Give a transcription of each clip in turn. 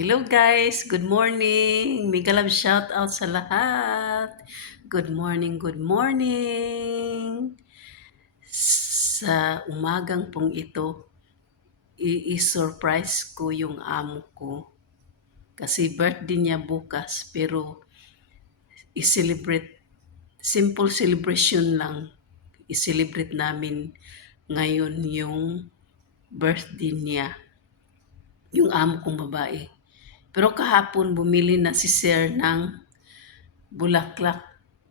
Hello guys, good morning. Mega love shout out sa lahat. Good morning, good morning. Sa umagang pong ito, i-surprise ko yung amo ko. Kasi birthday niya bukas, pero i-celebrate, simple celebration lang. I-celebrate namin ngayon yung birthday niya, yung amo kong babae. Pero kahapon bumili na si Sir ng bulaklak.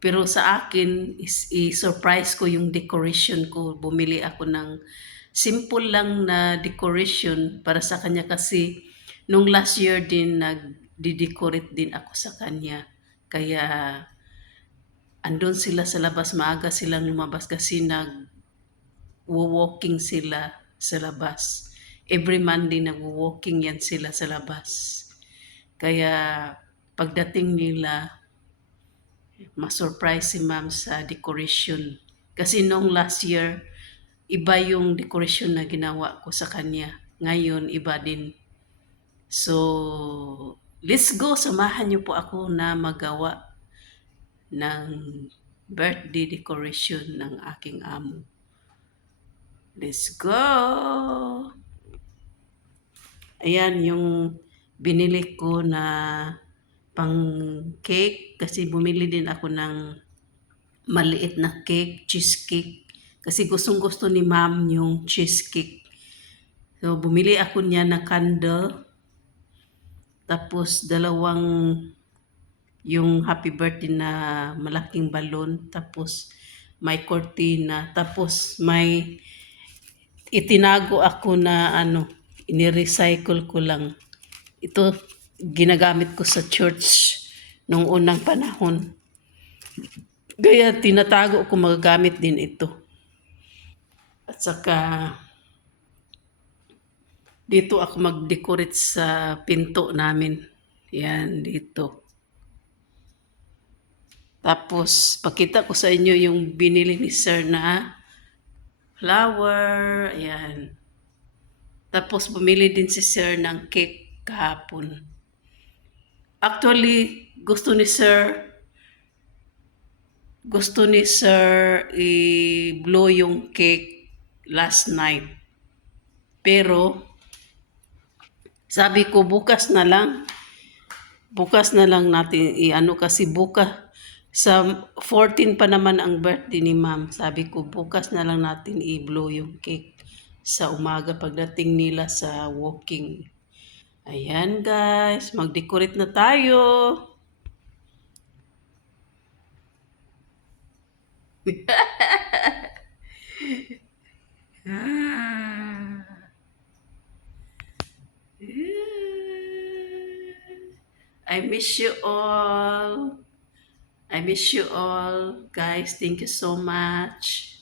Pero sa akin, i-surprise ko yung decoration ko. Bumili ako ng simple lang na decoration para sa kanya kasi nung last year din nag-decorate din ako sa kanya. Kaya andun sila sa labas, maaga silang lumabas kasi nag-walking sila sa labas. Every Monday nag-walking yan sila sa labas. Kaya pagdating nila, ma-surprise si ma'am sa decoration. Kasi nung last year, iba yung decoration na ginawa ko sa kanya. Ngayon, iba din. So, let's go. Samahan niyo po ako na magawa ng birthday decoration ng aking amo. Let's go! Ayan yung binili ko na pang cake kasi bumili din ako ng maliit na cake, cheesecake. Kasi gustong gusto ni ma'am yung cheesecake. So, bumili ako niya na candle. Tapos, dalawang yung happy birthday na malaking balon. Tapos, may cortina. Tapos, may itinago ako na ini-recycle ko lang. Ito, ginagamit ko sa church nung unang panahon. Kaya tinatago ko magagamit din ito. At saka dito ako mag-decorate sa pinto namin. Yan, dito. Tapos, pakita ko sa inyo yung binili ni Sir na flower. Ayan. Tapos, bumili din si Sir ng cake kahapon. Actually, gusto ni Sir i-blow yung cake last night. Pero, sabi ko bukas na lang. Bukas na lang natin kasi bukas sa 14 pa naman ang birthday ni ma'am. Sabi ko bukas na lang natin i-blow yung cake sa umaga pagdating nila sa walking. Ayan guys, mag-decorate na tayo. I miss you all. I miss you all, guys. Thank you so much.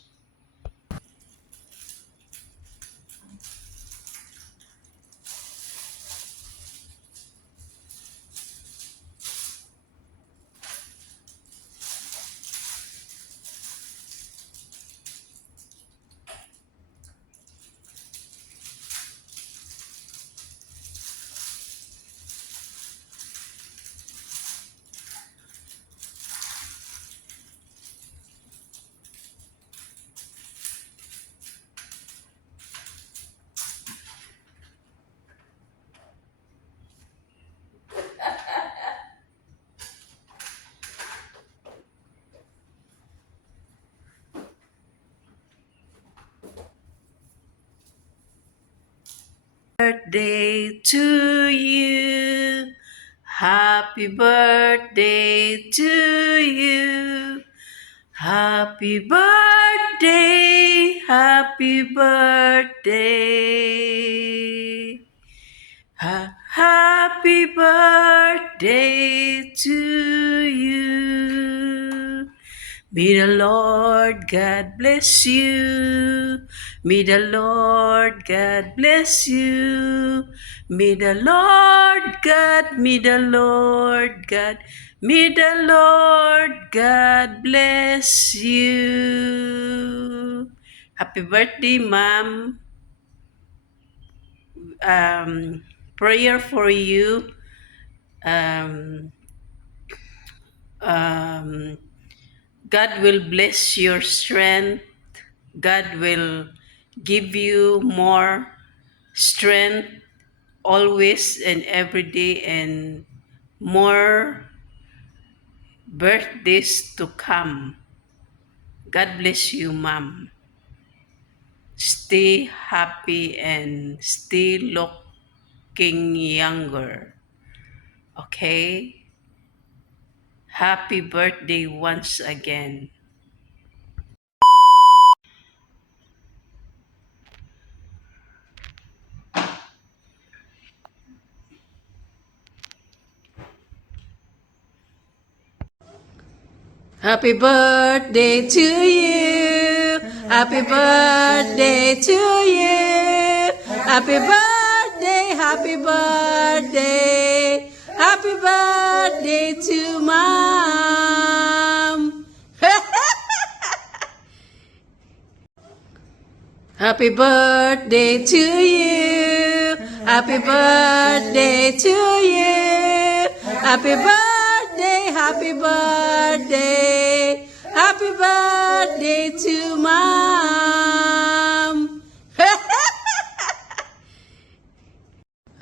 Birthday to you. Happy birthday to you. Happy birthday. Happy birthday. Happy birthday to you. May the Lord God bless you. May the Lord God bless you. May the Lord God, may the Lord God, may the Lord God bless you. Happy birthday, Ma'am. Prayer for you Um, um, God will bless your strength. God will give you more strength always and every day, and more birthdays to come. God bless you, ma'am. Stay happy and stay looking younger. Okay? Happy birthday once again. Happy birthday to you. Happy birthday to you. Happy birthday, happy birthday. Happy birthday to mom. Happy birthday to you. Happy birthday to you. Happy birthday, happy birthday. Happy birthday to mom.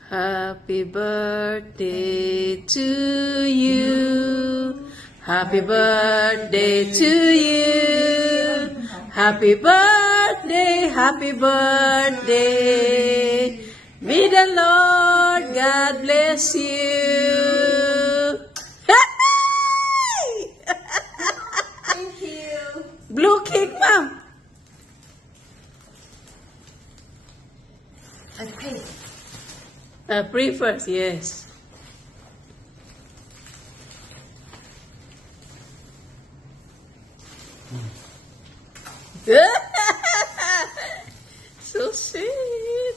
Happy birthday to you. Happy birthday to you. Happy birthday, happy birthday. May the Lord God bless you. Thank you. Blue cake, ma'am. And pink. Pray first, yes. So sweet.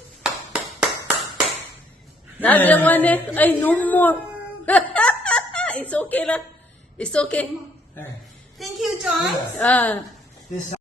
Another one eh. Ay, no more. It's okay lang. It's okay. Thank you, Joyce. Ah. This